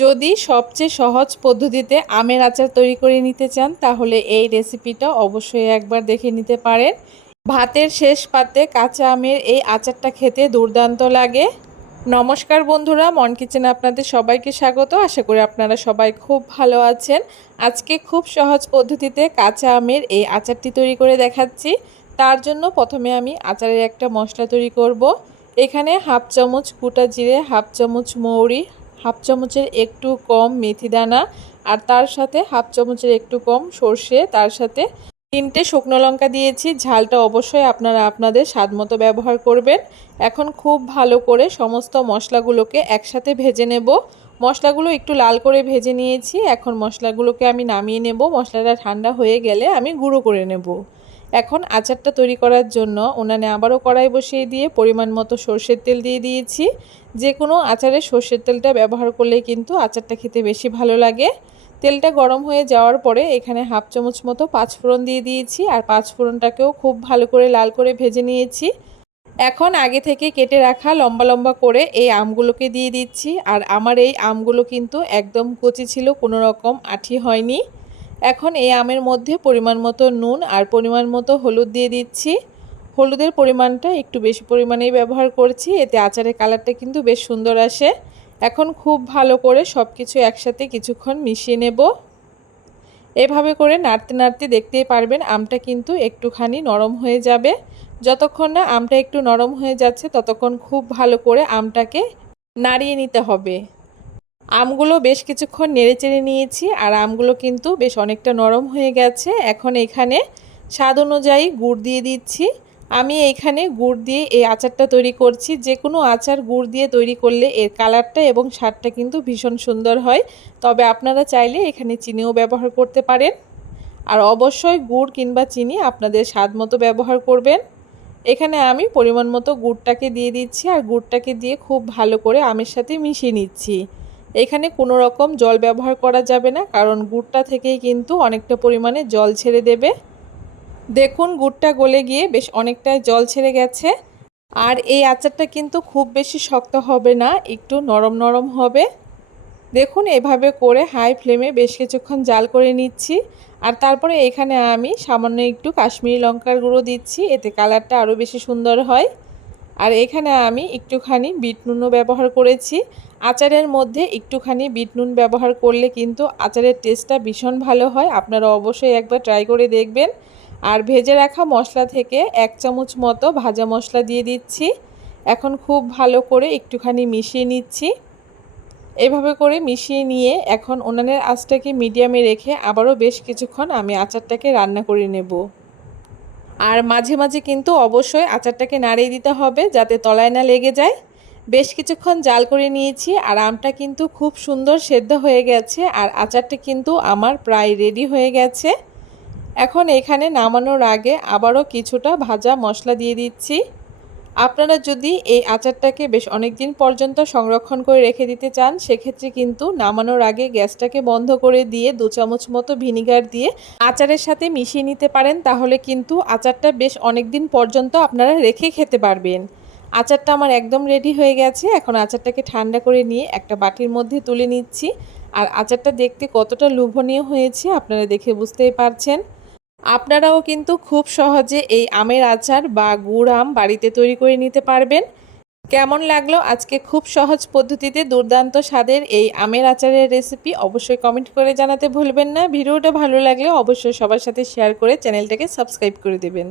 যদি সবচেয়ে সহজ পদ্ধতিতে আমের আচার তৈরি করে নিতে চান তাহলে এই রেসিপিটা অবশ্যই একবার দেখে নিতে পারেন। ভাতের শেষ পাতে কাঁচা আমের এই আচারটা খেতে দুর্দান্ত লাগে। নমস্কার বন্ধুরা, মন কিচেনে আপনাদের সবাইকে স্বাগত। আশা করি আপনারা সবাই খুব ভালো আছেন। আজকে খুব সহজ পদ্ধতিতে কাঁচা আমের এই আচারটি তৈরি করে দেখাচ্ছি। তার জন্য প্রথমে আমি আচারের একটা মশলা তৈরি করব। এখানে হাফ চামচ গোটা জিরে, হাফ চামচ মৌরি, হাফ চামচের একটু কম মেথি দানা, আর তার সাথে হাফ চামচের একটু কম সর্ষে, তার সাথে 3টে শুকনো লঙ্কা দিয়েছি। ঝালটা অবশ্যই আপনারা আপনাদের স্বাদ মতো ব্যবহার করবেন। এখন খুব ভালো করে সমস্ত মশলাগুলোকে একসাথে ভেজে নেব। মশলাগুলো একটু লাল করে ভেজে নিয়েছি। এখন মশলাগুলোকে আমি নামিয়ে নেব। মশলাটা ঠান্ডা হয়ে গেলে আমি গুঁড়ো করে নেব। এখন আচারটা তৈরি করার জন্য উনানে আবারও কড়াই বসিয়ে দিয়ে পরিমাণ মতো সরষের তেল দিয়ে দিয়েছি। যে কোনো আচারে সরষের তেলটা ব্যবহার করলে কিন্তু আচারটা খেতে বেশি ভালো লাগে। তেলটা গরম হয়ে যাওয়ার পরে এখানে হাফ চামচ মতো পাঁচফোড়ন দিয়ে দিয়েছি, আর পাঁচফোড়নটাকেও খুব ভালো করে লাল করে ভেজে নিয়েছি। এখন আগে থেকে কেটে রাখা লম্বা লম্বা করে এই আমগুলোকে দিয়ে দিচ্ছি। আর আমার এই আমগুলো কিন্তু একদম কচি ছিল, কোনো রকম আঠি হয়নি। এখন এই আমের মধ্যে পরিমাণ মতো নুন আর পরিমাণ মতো হলুদ দিয়ে দিচ্ছি। হলুদের পরিমাণটা একটু বেশি পরিমাণেই ব্যবহার করছি, এতে আচারের কালারটা কিন্তু বেশ সুন্দর আসে। এখন খুব ভালো করে সব কিছু একসাথে কিছুক্ষণ মিশিয়ে নেব। এভাবে করে নাড়তে নাড়তে দেখতেই পারবেন আমটা কিন্তু একটুখানি নরম হয়ে যাবে। যতক্ষণ না আমটা একটু নরম হয়ে যাচ্ছে ততক্ষণ খুব ভালো করে আমটাকে নাড়িয়ে নিতে হবে। আমগুলো বেশ কিছুক্ষণ নেড়েচেড়ে নিয়েছি, আর আমগুলো কিন্তু বেশ অনেকটা নরম হয়ে গেছে। এখন এখানে স্বাদ অনুযায়ী গুড় দিয়ে দিচ্ছি। আমি এখানে গুড় দিয়ে এই আচারটা তৈরি করছি। যে কোনো আচার গুড় দিয়ে তৈরি করলে এর কালারটা এবং স্বাদটা কিন্তু ভীষণ সুন্দর হয়। তবে আপনারা চাইলে এখানে চিনিও ব্যবহার করতে পারেন। আর অবশ্যই গুড় কিংবা চিনি আপনাদের স্বাদ মতো ব্যবহার করবেন। এখানে আমি পরিমাণ মতো গুড়টাকে দিয়ে দিচ্ছি, আর গুড়টাকে দিয়ে খুব ভালো করে আমের সাথে মিশিয়ে নিচ্ছি। এখানে কোনো রকম জল ব্যবহার করা যাবে না, কারণ গুড়টা থেকেই কিন্তু অনেকটা পরিমাণে জল ছেড়ে দেবে। দেখুন গুড়টা গলে গিয়ে বেশ অনেকটাই জল ছেড়ে গেছে। আর এই আচারটা কিন্তু খুব বেশি শক্ত হবে না, একটু নরম নরম হবে। দেখুন এভাবে করে হাই ফ্লেমে বেশ কিছুক্ষণ জাল করে নিচ্ছি। আর তারপরে এখানে আমি সামান্য একটু কাশ্মীরি লঙ্কার গুঁড়ো দিচ্ছি, এতে কালারটা আরও বেশি সুন্দর হয়। আর এখানে আমি একটুখানি বিট নুনও ব্যবহার করেছি। আচারের মধ্যে একটুখানি বিট নুন ব্যবহার করলে কিন্তু আচারের টেস্টটা ভীষণ ভালো হয়। আপনারা অবশ্যই একবার ট্রাই করে দেখবেন। আর ভেজে রাখা মশলা থেকে 1 চামচ মতো ভাজা মশলা দিয়ে দিচ্ছি। এখন খুব ভালো করে একটুখানি মিশিয়ে নিচ্ছি। এভাবে করে মিশিয়ে নিয়ে এখন উনানের আঁচটাকে মিডিয়ামে রেখে আবারও বেশ কিছুক্ষণ আমি আচারটাকে রান্না করে নেব। আর মাঝে মাঝে কিন্তু অবশ্যই আচারটাকে নাড়িয়ে দিতে হবে যাতে তলায় না লেগে যায়। বেশ কিছুক্ষণ জাল করে নিয়েছি, আর আমটা কিন্তু খুব সুন্দর সেদ্ধ হয়ে গেছে, আর আচারটা কিন্তু আমার প্রায় রেডি হয়ে গেছে। এখন এখানে নামানোর আগে আবারও কিছুটা ভাজা মশলা দিয়ে দিচ্ছি। আপনারা যদি এই আচারটাকে বেশ অনেক দিন পর্যন্ত সংরক্ষণ করে রেখে দিতে চান সেক্ষেত্রে কিন্তু নামানোর আগে গ্যাসটাকে বন্ধ করে দিয়ে 2 চামচ মতো ভিনিগার দিয়ে আচারের সাথে মিশিয়ে নিতে পারেন। তাহলে কিন্তু আচারটা বেশ অনেক দিন পর্যন্ত আপনারা রেখে খেতে পারবেন। আচারটা আমার একদম রেডি হয়ে গেছে। এখন আচারটাকে ঠান্ডা করে নিয়ে একটা বাটির মধ্যে তুলে নিচ্ছি। আর আচারটা দেখতে কতটা লোভনীয় হয়েছে আপনারা দেখে বুঝতেই পারছেন। আপনারাও কিন্তু খুব সহজে এই আমের আচার বা গুড় আম বাড়িতে তৈরি করে নিতে পারবেন। কেমন লাগলো আজকে খুব সহজ পদ্ধতিতে দুর্দান্ত স্বাদের এই আমের আচারের রেসিপি অবশ্যই কমেন্ট করে জানাতে ভুলবেন না। ভিডিওটা ভালো লাগলে অবশ্যই সবার সাথে শেয়ার করে চ্যানেলটাকে সাবস্ক্রাইব করে দেবেন।